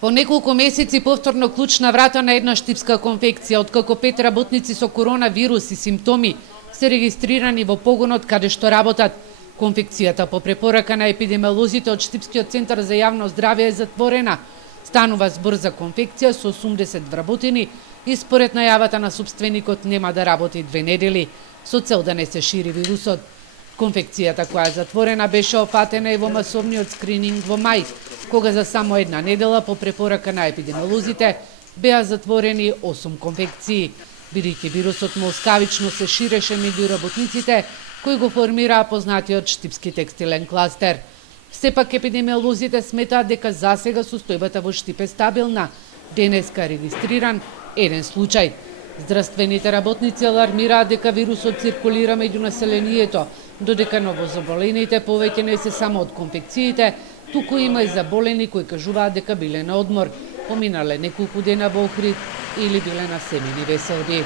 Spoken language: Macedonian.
По неколку месеци повторно клуч на врата на една штипска конфекција, откако 5 работници со коронавирус и симптоми се регистрирани во погонот каде што работат. Конфекцијата по препорака на епидемиолозите од Штипскиот центар за јавно здравје е затворена. Станува збор за конфекција со 80 вработени и според најавата на собственикот нема да работи 2 недели со цел да не се шири вирусот. Конфекцијата која е затворена беше опатена и во масовниот скрининг во мај, кога за само една недела по препорака на епидемиолозите беа затворени 8 конфекции, бидејќи вирусот молскавично се ширеше меѓу работниците кои го формираа познатиот Штипски текстилен кластер. Сепак епидемиолозите сметаат дека засега состојбата во Штип е стабилна. Денеска е регистриран еден случај. Здравствените работници алармираат дека вирусот циркулира меѓу населението, додека новозаболените повеќе не се само од конфекциите, туку има и заболени кои кажуваат дека биле на одмор, поминале неколку дена во Охрид или биле на семени веселби.